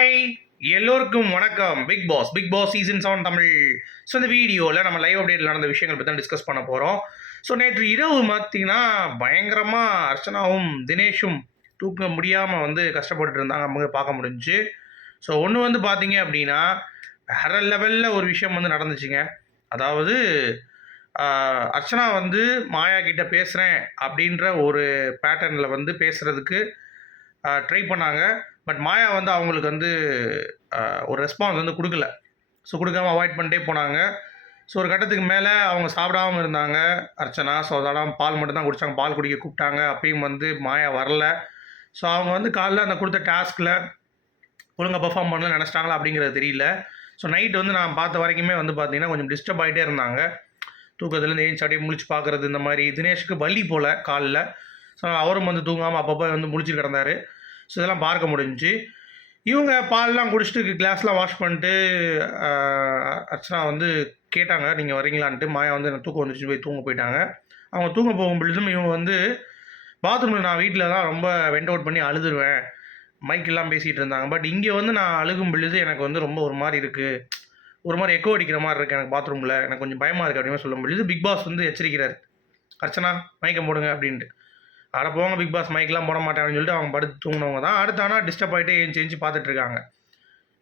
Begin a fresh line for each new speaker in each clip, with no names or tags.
Hi எல்லோருக்கும் வணக்கம். Big boss big boss season seven Tamil. So இந்த வீடியோவில் நம்ம லைவ் அப்டேட்டில் நடந்த விஷயங்கள் பற்றி தான் டிஸ்கஸ் பண்ண போகிறோம் ஸோ நேற்று இரவு பார்த்தீங்கன்னா பயங்கரமாக அர்ச்சனாவும் தினேஷும் தூக்க முடியாமல் வந்து கஷ்டப்பட்டுட்டு இருந்தாங்க. அவங்க பார்க்க முடிஞ்சுச்சு ஸோ ஒன்று வந்து பார்த்தீங்க அப்படின்னா வேற லெவலில் ஒரு விஷயம் வந்து நடந்துச்சுங்க. அதாவது அர்ச்சனா வந்து மாயா கிட்ட பேசுகிறேன் அப்படின்ற ஒரு பேட்டர்னில் வந்து பேசுகிறதுக்கு ட்ரை பண்ணாங்க. பட் மாயா வந்து அவங்களுக்கு வந்து ஒரு ரெஸ்பான்ஸ் வந்து கொடுக்கல. ஸோ கொடுக்காம அவாய்ட் பண்ணிட்டே போனாங்க. ஸோ ஒரு கட்டத்துக்கு மேலே அவங்க சாப்பிடாம இருந்தாங்க அர்ச்சனா. ஸோ அதெல்லாம் பால் மட்டும் தான் குடித்தாங்க பால் குடிக்க கூப்பிட்டாங்க. அப்பயும் வந்து மாயா வரல. ஸோ அவங்க வந்து காலைல அந்த கொடுத்த டாஸ்கில் ஒழுங்காக பெர்ஃபார்ம் பண்ணல நினச்சிட்டாங்களா அப்படிங்கிறது தெரியல. ஸோ நைட் வந்து நான் பார்த்த வரைக்குமே வந்து பார்த்தீங்கன்னா கொஞ்சம் டிஸ்டர்ப் ஆகிட்டே இருந்தாங்க. தூக்கத்துலேருந்து ஏஞ்சி அப்படியே முழிச்சு பார்க்குறது இந்த மாதிரி. தினேஷுக்கு வலி போல் காலில். ஸோ அவரும் வந்து தூங்காமல் அப்பப்போ வந்து முழிச்சு கிடந்தாரு. ஸோ இதெல்லாம் பார்க்க முடிஞ்சுச்சு. இவங்க பால்லாம் குடிச்சிட்டு கிளாஸ்லாம் வாஷ் பண்ணிட்டு அர்ச்சனா வந்து கேட்டாங்க நீங்கள் வரீங்களான்ட்டு. மாயா வந்து எனக்கு தூக்கம் வந்துச்சு போய் தூங்க போயிட்டாங்க. அவங்க தூங்க போகும் பொழுதும் இவங்க வந்து பாத்ரூமில் நான் வீட்டில் தான் ரொம்ப வெண்ட் அவுட் பண்ணி அழுதுருவேன். மைக்கெல்லாம் பேசிகிட்டு இருந்தாங்க. பட் இங்கே வந்து நான் அழுகும் பொழுது எனக்கு வந்து ரொம்ப ஒரு மாதிரி இருக்குது ஒரு மாதிரி எக்கோ அடிக்கிற மாதிரி இருக்குது எனக்கு பாத்ரூமில் எனக்கு கொஞ்சம் பயமாக இருக்குது அப்படின்னு சொல்லும் பொழுது பிக் பாஸ் வந்து எச்சரிக்கிறார். அர்ச்சனா மயக்கம் போடுங்க அப்படின்ட்டு. அட போங்க பிக் பாஸ் மைக்கெலாம் போட மாட்டாங்கன்னு சொல்லிட்டு அவங்க படுத்து தூங்கினவங்க தான். அடுத்த ஆனால் டிஸ்டர்ப் ஆகிட்டே ஏஞ்சி ஏஞ்சி பார்த்துட்டு இருக்காங்க.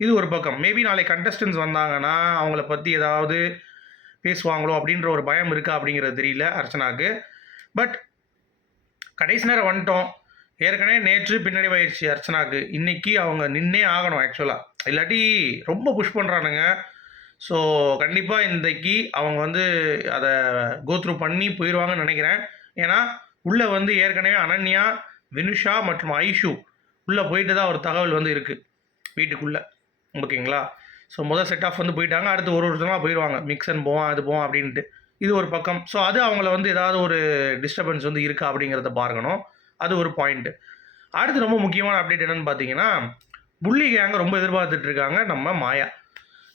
இது ஒரு பக்கம். மேபி நாளைக்கு கண்டஸ்டன்ஸ் வந்தாங்கன்னா அவங்கள பற்றி ஏதாவது பேசுவாங்களோ அப்படின்ற ஒரு பயம் இருக்கா அப்படிங்கிறது தெரியல அர்ச்சனாக்கு. பட் கடைசி நேரம் வந்துட்டோம். ஏற்கனவே நேற்று பின்னாடி பயிற்சி அர்ச்சனாக்கு. இன்றைக்கி அவங்க நின்னே ஆகணும் ஆக்சுவலாக இல்லாட்டி ரொம்ப புஷ் பண்ணுறானுங்க ஸோ கண்டிப்பாக இன்றைக்கி அவங்க வந்து அதை கோத்ரூ பண்ணி போயிடுவாங்கன்னு நினைக்கிறேன். ஏன்னா உள்ளே வந்து ஏற்கனவே அனன்யா வினுஷா மற்றும் ஐஷு உள்ளே போயிட்டு தான் ஒரு தகவல் வந்து இருக்குது வீட்டுக்குள்ளே. ஓகேங்களா? ஸோ முதல் செட் ஆஃப் வந்து போயிட்டாங்க. அடுத்து ஒரு ஒருத்தமாக போயிடுவாங்க மிக்சன் போவான் அது போவோம் அப்படின்ட்டு. இது ஒரு பக்கம். ஸோ அது அவங்கள வந்து ஏதாவது ஒரு டிஸ்டர்பன்ஸ் வந்து இருக்கா அப்படிங்கிறத பார்க்கணும். அது ஒரு பாயிண்ட்டு அடுத்து ரொம்ப முக்கியமான அப்டேட் என்னன்னு பார்த்தீங்கன்னா புள்ளி கேங்க ரொம்ப எதிர்பார்த்துட்டு இருக்காங்க நம்ம மாயா.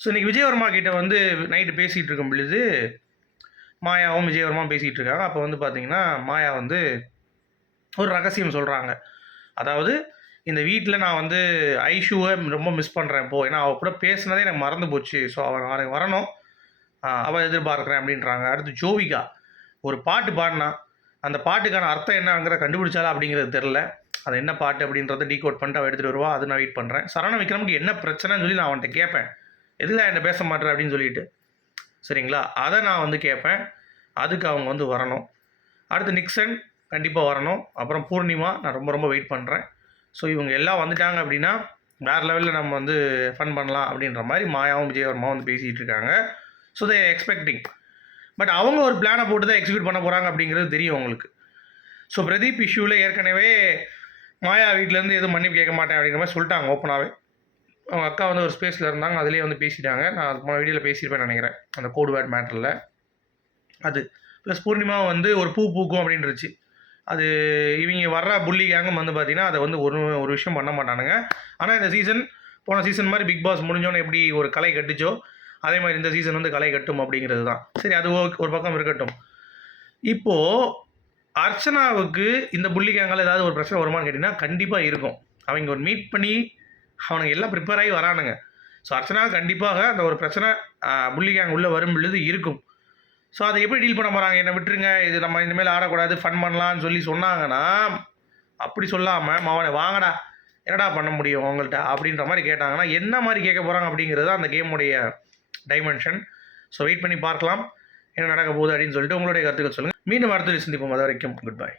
ஸோ இன்றைக்கி விஜயவர்மா கிட்ட வந்து நைட்டு பேசிகிட்டு இருக்கும் பொழுது மாயாவும் விஜயவர்மா பேசிகிட்டு இருக்காங்க. அப்போ வந்து பார்த்தீங்கன்னா மாயா வந்து ஒரு ரகசியம் சொல்கிறாங்க அதாவது இந்த வீட்டில் நான் வந்து ஐஷுவை ரொம்ப மிஸ் பண்ணுறேன் இப்போ ஏன்னா அவள் கூட பேசுனதே எனக்கு மறந்து போச்சு. ஸோ அவன் நாளைக்கு வரணும். அவள் எதிர்பார்க்குறேன் அப்படின்றாங்க. அடுத்து ஜோவிகா. ஒரு பாட்டு பாடினா அந்த பாட்டுக்கான அர்த்தம் என்னங்கிற கண்டுபிடிச்சாலா அப்படிங்கிறது தெரில அது என்ன பாட்டு அப்படின்றத டீகோட் பண்ணிட்டு அவள் எடுத்துகிட்டு வருவா. அது நான் வெயிட் பண்ணுறேன் சரண விக்ரமுக்கு என்ன பிரச்சனைன்னு சொல்லி நான் அவன்கிட்ட கேட்பேன் எதில் என்ன பேச மாட்டேற அப்படின்னு சொல்லிட்டு. சரிங்களா? அதை நான் வந்து கேட்பேன். அதுக்கு அவங்க வந்து வரணும். அடுத்து நிக்சன் கண்டிப்பாக வரணும். அப்புறம் பூர்ணிமா நான் ரொம்ப ரொம்ப வெயிட் பண்ணுறேன் ஸோ இவங்க எல்லாம் வந்துட்டாங்க அப்படின்னா வேறு லெவலில் நம்ம வந்து ஃபன் பண்ணலாம் அப்படின்ற மாதிரி மாயாவும் விஜயவர்மாவும் வந்து பேசிகிட்டு இருக்காங்க. ஸோ தே எக்ஸ்பெக்டிங் பட் அவங்க ஒரு பிளானை போட்டு தான் எக்ஸிக்யூட் பண்ண போகிறாங்க அப்படிங்கிறது தெரியும் அவங்களுக்கு. ஸோ பிரதீப் இஷ்யூவில் ஏற்கனவே மாயா வீட்டிலேருந்து எதுவும் மன்னிப்பு கேட்க மாட்டேன் அப்படிங்கிற மாதிரி சொல்லிட்டாங்க ஓப்பனாகவே அவங்க அக்கா வந்து ஒரு ஸ்பேஸில் இருந்தாங்க அதுலேயே வந்து பேசிட்டாங்க. நான் அதுக்கு போன வீடியோவில் பேசியிருப்பேன் நினைக்கிறேன் அந்த கோடுவேட் வேர்ட் மேட்டரில் அது. ப்ளஸ் பூர்ணிமா வந்து ஒரு பூ பூக்கும் அப்படின்ருச்சு அது இவங்க வர்ற புள்ளி கேங்கும் வந்து பார்த்தீங்கன்னா அதை வந்து ஒரு ஒரு விஷயம் பண்ண மாட்டானுங்க. ஆனால் இந்த சீசன் போன சீசன் மாதிரி பிக் பாஸ் முடிஞ்சோன்னே எப்படி ஒரு கலை கட்டுச்சோ அதே மாதிரி இந்த சீசன் வந்து களை கட்டும் அப்படிங்கிறது தான். சரி அது ஓ- ஒரு பக்கம் இருக்கட்டும். இப்போது அர்ச்சனாவுக்கு இந்த புள்ளி கேங்கால் ஏதாவது ஒரு பிரச்சனை வருமான்னு கேட்டிங்கன்னா கண்டிப்பாக இருக்கும். அவங்க ஒரு மீட் பண்ணி அவனுங்க எல்லாம் ப்ரிப்பேர் ஆகி வரானுங்க. ஸோ அர்ச்சனா கண்டிப்பாக அந்த ஒரு பிரச்சனை புள்ளி கேங் உள்ளே வரும் பொழுது இருக்கும். ஸோ அதை எப்படி டீல் பண்ண போகிறாங்க என்னை விட்டுருங்க. இது நம்ம இனிமேல் ஆடக்கூடாது. ஃபன் பண்ணலாம்னு சொல்லி சொன்னாங்கன்னா அப்படி சொல்லாமல் அவனை வாங்கடா. என்னடா பண்ண முடியும் உங்கள்கிட்ட அப்படின்ற மாதிரி கேட்டாங்கன்னா என்ன மாதிரி கேட்க போகிறாங்க அப்படிங்கிறது அந்த கேமுடைய டைமென்ஷன் ஸோ வெயிட் பண்ணி பார்க்கலாம். என்ன நடக்க போகுது அப்படின்னு சொல்லிட்டு உங்களுடைய கருத்துக்கள் சொல்லுங்கள் மீண்டும் அடுத்த சந்திப்போம். அது வரைக்கும் குட் பை